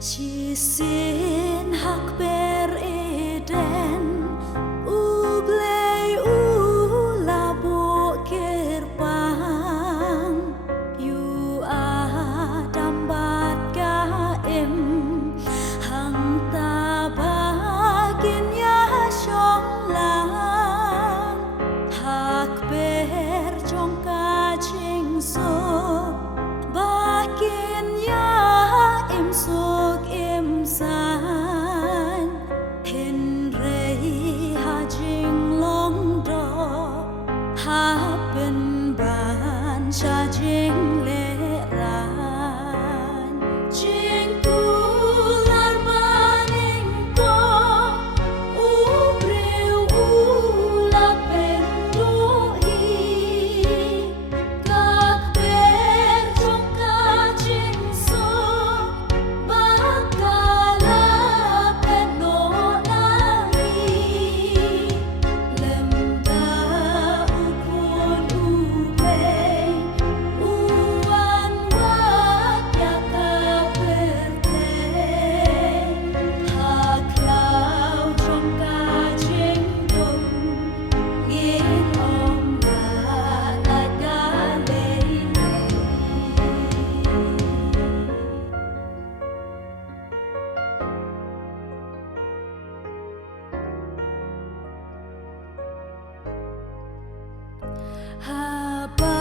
She sin hak ber eden uglei ulabo kerpang you adam bat gaim hang tabagin ya shong lang hak ber jong ka ching so bakin ya im suk im san hin rei ha jing long do ha ben ban sha jing le ran jing tu lar maning ko u breu u la pen do hi các bên trong ca chinh số bakala peno nami lem da ukun ube uan wat ya ka perte haklau trong ca chinh dum ngin om da la da lei Haba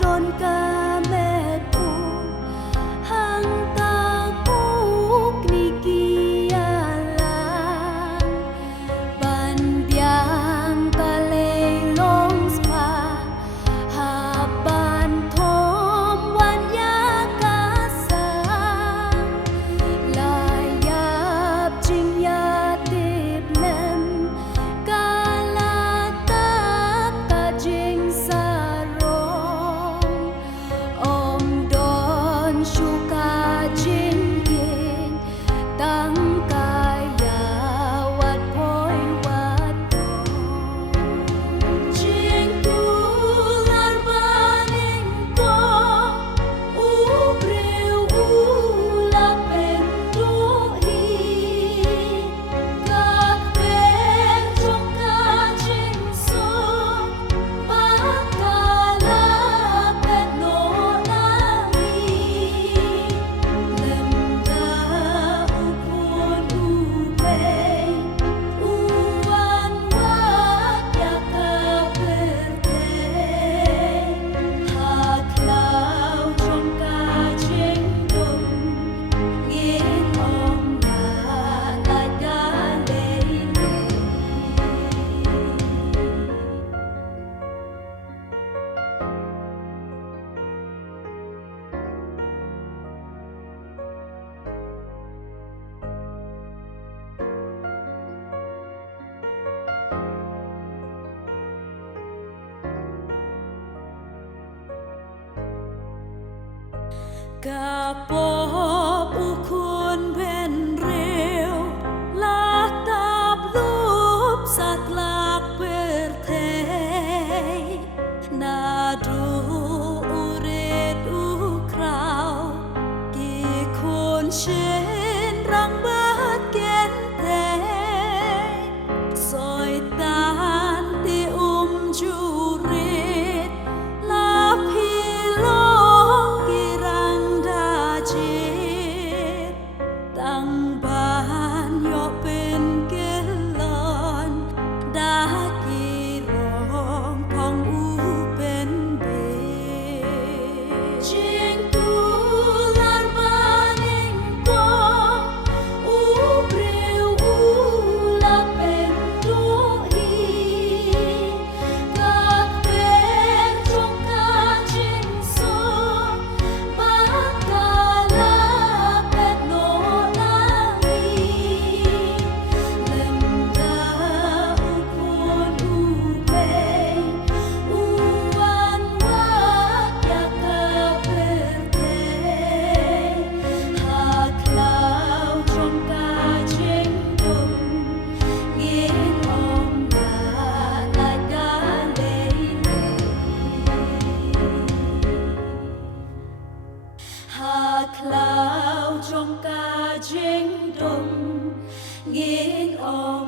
don ka met pun hang ta puk ni kialang ban biang ka lei long spa haban thom wan ya ka sang la yap jing ya tip lem ka la tap ka jing sa rong om don shu ka jing king tang ka ya wat poi wat dong jing tu lar baning ko u breu u la pen do hi các bên trong ca chinh số bakala peno nami lem da ukun ube uan wat ya ka perte haklau trong ca chinh dum ngin om da la da lei Kapop ukun ben reu la tab lup sat lak pertei na du uret ukrau ki kun shen rang bat ken te soi tan ti jurit la pilong kirang da ji อ